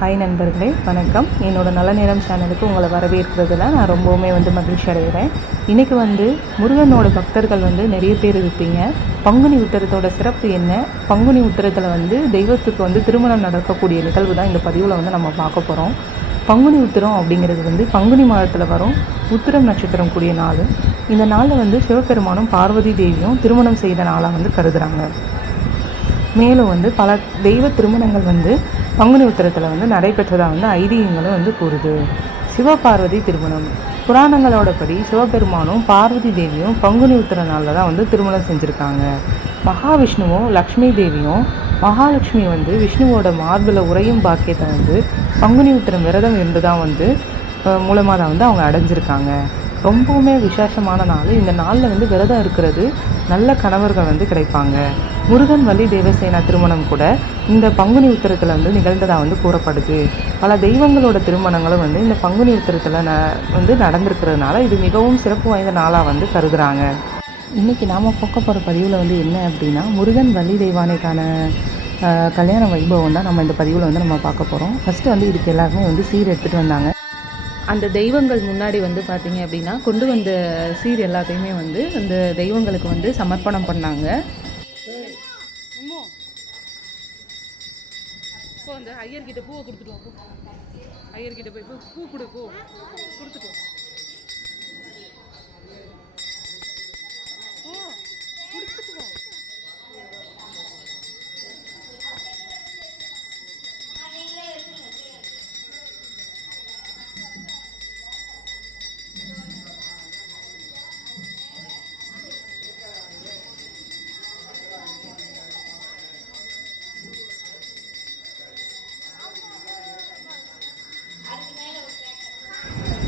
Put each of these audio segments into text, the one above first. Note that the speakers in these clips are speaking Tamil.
ஹாய் நண்பர்களே வணக்கம். என்னோடய நல்ல நேரம் சேனலுக்கு உங்களை வரவேற்கிறதுல நான் ரொம்பவுமே வந்து மகிழ்ச்சி அடைகிறேன். இன்றைக்கி வந்து முருகனோட பக்தர்கள் வந்து நிறைய பேர் இருப்பீங்க. பங்குனி உத்தரத்தோட சிறப்பு என்ன? பங்குனி உத்திரத்தில் வந்து தெய்வத்துக்கு வந்து திருமணம் நடக்கக்கூடிய நிகழ்வு தான் இந்த பதிவில் வந்து நம்ம பார்க்க போகிறோம் பங்குனி உத்திரம் அப்படிங்கிறது வந்து பங்குனி மாதத்தில் வரும். உத்திரம் நட்சத்திரம் கூடிய நாள் இந்த நாளில் வந்து சிவபெருமானும் பார்வதி தேவியும் திருமணம் செய்த நாளாக வந்து கருதுகிறாங்க மேலும் வந்து பல தெய்வ திருமணங்கள் வந்து பங்குனி உத்திரத்தில் வந்து நடைபெற்றதாக வந்து ஐதீகங்களும் வந்து கூறுது. சிவபார்வதி திருமணம். புராணங்களோட படி சிவபெருமானும் பார்வதி தேவியும் பங்குனி உத்திர நாளில் தான் வந்து திருமணம் செஞ்சுருக்காங்க. மகாவிஷ்ணுவும் லக்ஷ்மி தேவியும் மகாலட்சுமி வந்து விஷ்ணுவோட மார்பில் உறையும் பாக்கியத்தை வந்து பங்குனி உத்திரம் விரதம் இருந்து தான் வந்து மூலமாக தான் வந்து அவங்க அடைஞ்சிருக்காங்க. ரொம்பவுமே விசேஷமான நாள். இந்த நாளில் வந்து விரதம் இருக்கிறது. நல்ல கணவர்கள் வந்து கிடைப்பாங்க. முருகன் வள்ளி தேவசேனா திருமணம் கூட இந்த பங்குனி உத்திரத்தில் வந்து நிகழ்ந்ததாக வந்து கூறப்படுது. பல தெய்வங்களோட திருமணங்களும் வந்து இந்த பங்குனி உத்திரத்தில் ந வந்து நடந்திருக்கிறதுனால இது மிகவும் சிறப்பு வாய்ந்த நாளாக வந்து கருதுகிறாங்க இன்றைக்கி நாம் பார்க்க போகிற பதிவில் வந்து என்ன அப்படின்னா முருகன் வள்ளி தெய்வானைக்கான கல்யாண வைபவம் தான் நம்ம இந்த பதிவில் வந்து நம்ம பார்க்க போகிறோம் ஃபஸ்ட்டு வந்து இதுக்கு எல்லாருமே வந்து சீர் எடுத்துகிட்டு வந்தாங்க. அந்த தெய்வங்கள் முன்னாடி வந்து பார்த்தீங்க அப்படின்னா கொண்டு வந்த சீர் எல்லாத்தையுமே வந்து அந்த தெய்வங்களுக்கு வந்து சமர்ப்பணம் பண்ணாங்க. அந்த ஐயர்கிட்ட பூவை கொடுத்துட்டு ஐயர்கிட்ட போய் பூ கொடுக்கும் கொடு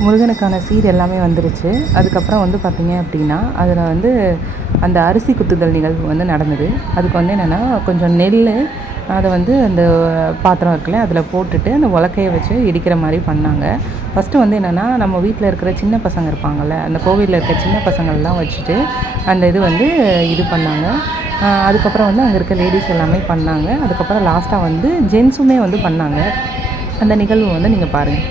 முருகனுக்கான சீர் எல்லாமே வந்துருச்சு. அதுக்கப்புறம் வந்து பார்த்தீங்க அப்படின்னா அதில் வந்து அந்த அரிசி குத்துதல் நிகழ்வு வந்து நடந்தது. அதுக்கு வந்து என்னென்னா கொஞ்சம் நெல் அதை வந்து அந்த பாத்திரம் இருக்குல்ல அதில் போட்டுட்டு அந்த உலக்கையை வச்சு இடிக்கிற மாதிரி பண்ணாங்க. ஃபஸ்ட்டு வந்து என்னென்னா நம்ம வீட்டில் இருக்கிற சின்ன பசங்க இருப்பாங்கள்ல அந்த கோவிலில் இருக்கிற சின்ன பசங்கள்லாம் வச்சுட்டு அந்த இது வந்து இது பண்ணாங்க. அதுக்கப்புறம் வந்து அங்கே இருக்க லேடிஸ் எல்லாமே பண்ணாங்க. அதுக்கப்புறம் லாஸ்ட்டாக வந்து ஜென்ஸுமே வந்து பண்ணாங்க. அந்த நிகழ்வு வந்து நீங்கள் பாருங்கள்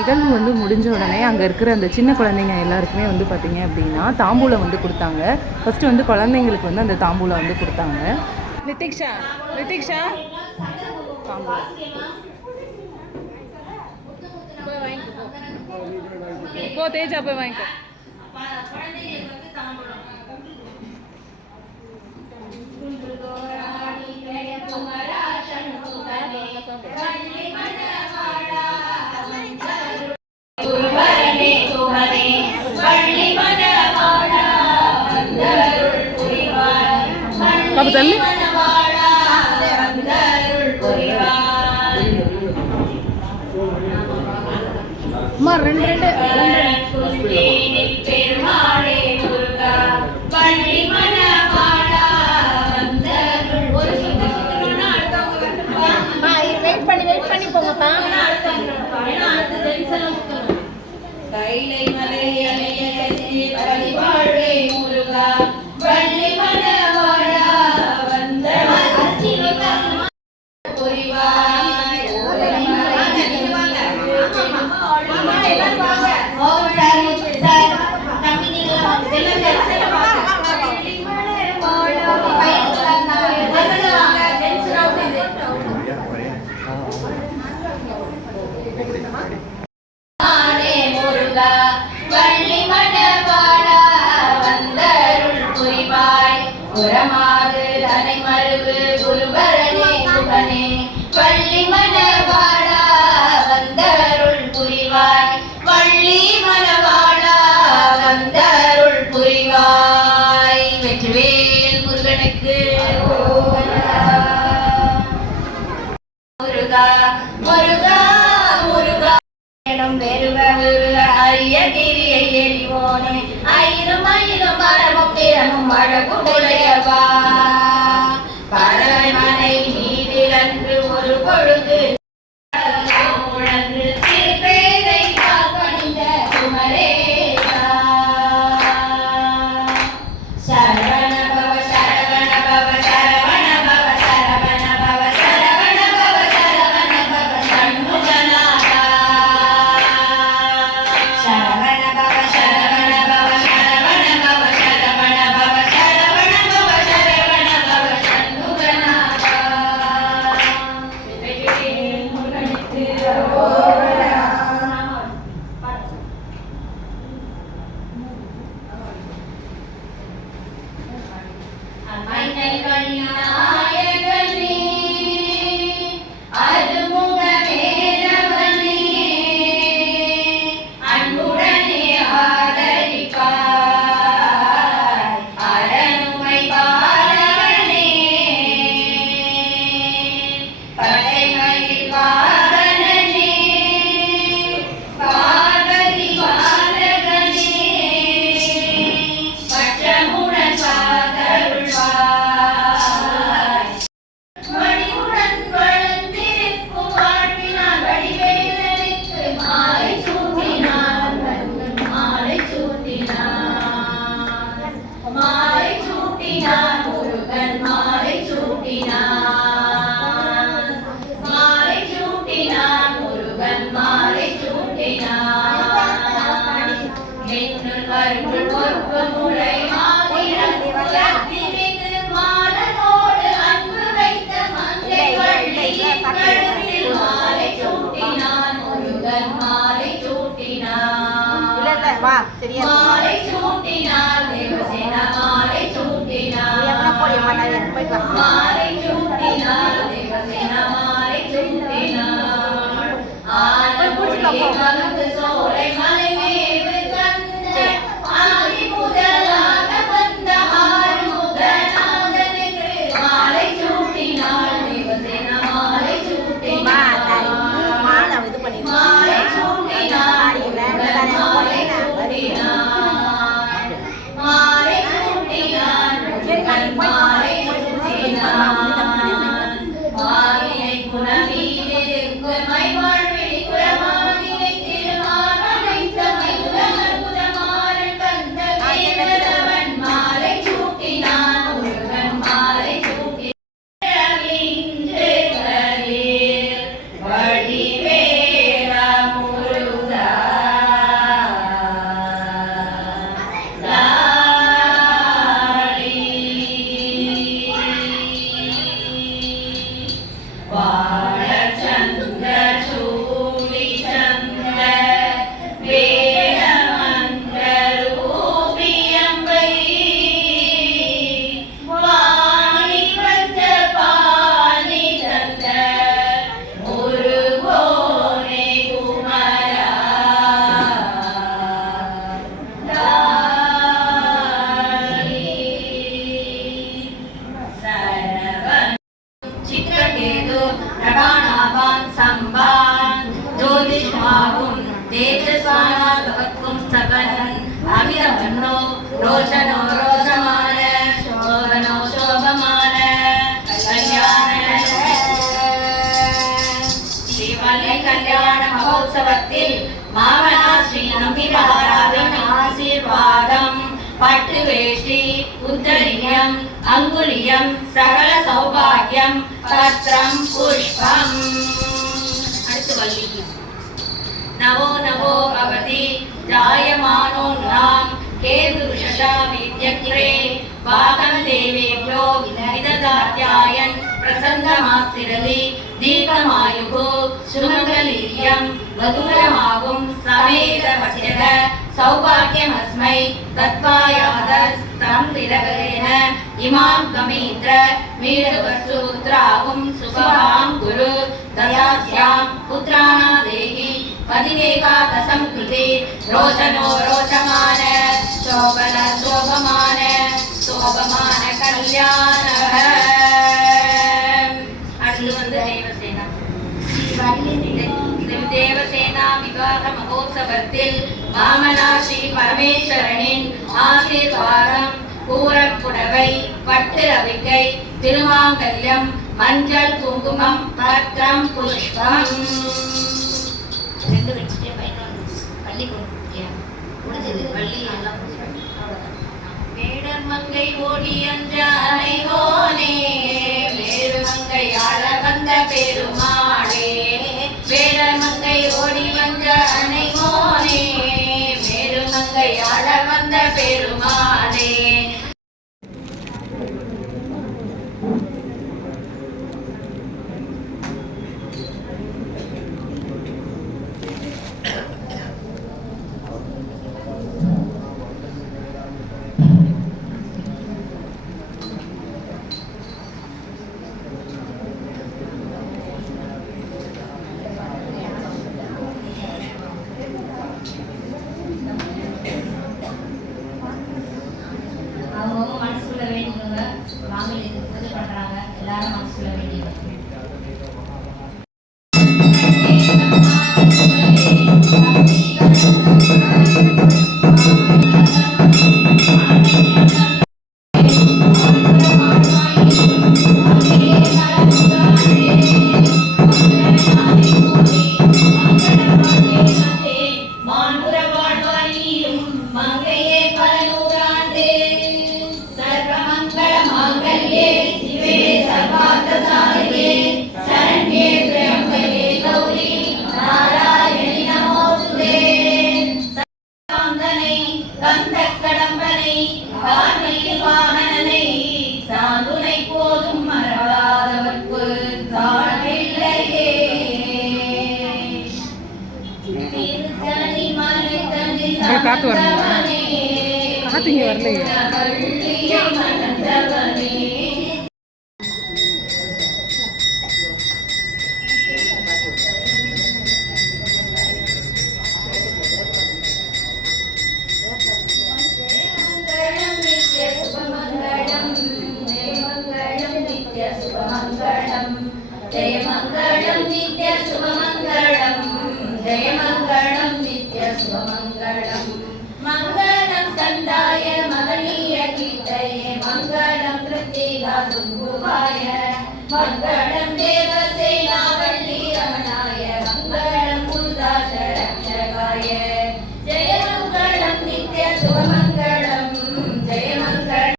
நிகழ்வு வந்து முடிஞ்ச உடனே அங்கே இருக்கிற அந்த சின்ன குழந்தைங்க எல்லாருக்குமே வந்து பார்த்தீங்க அப்படின்னா தாம்பூலம் வந்து கொடுத்தாங்க. ஃபஸ்ட்டு வந்து குழந்தைங்களுக்கு வந்து அந்த தாம்பூலம் வந்து கொடுத்தாங்க. நிதிக்ஷா நிதிக்ஷா தாம்பூலம் போ. தேஜா போய் வாங்கிக்கோ. குருவரனே ಅಲ್ಲಿ அழகுடையவா பரமனை மீதிலன்று ஒரு பொழுது வா சரியா மாலை சூட்டினார் தேவசேன மாலை சூட்டினார் எவ்வளவு அமிதமன்னோ ரோஷனோ ரோஷமான சோபனோ சோபமான கல்யாண ஸ்ரீமல்லை கல்யாண மகோத்சவத்தில் மாமனார் அங்குலியம் சகல சௌபாகியம் பத்ரம் புஷ்பம் அடுத்து வல்லிக்கு நவோ நவோ பவதி जायमानोन्नाम् केतुषामित्यग्रे वाहन देवेभ्यो विदधात्यायन् प्रसन्नमास्तिरलि தீபமாயுகு சுமங்கலீயம் வதுரமாகும் சமேத பசியக சௌபாக்கியம் அஸ்மை தத்வாயாதர் தம் பிரகரேன இமாம் கமீந்திர மீடவசூத்ராவும் சுபகாம் குரு தயாஸ்யாம் புத்ரானா தேகி பதிவேகாதசம் கிருதே. ரோஷனோ ரோஷமான சோபன சோபமான சோபமான கல்யாண அடுத்து வந்து தேவசேனா. தேவசேனா விவாக மகோத்சவத்தில் வாமனா ஸ்ரீ பரமேஸ்வரனின் ஆசீர்வாதம் கூரப்புடவை பட்டு ரவிக்கை திருமாங்கல்யம் மஞ்சள் குங்குமம் பத்திரம் புஷ்பம். ரெண்டு வச்சுட்டே பையன் பள்ளி கொடுத்துட்டியா முடிஞ்சது பள்ளி எல்லாம் வேடர் மங்கை ஓடி அஞ்சானை ஓனே வேறு மங்கை காட்டுங்க வரலையே జయమంగళం నిత్య శుభమంగళం జయమ மங்கள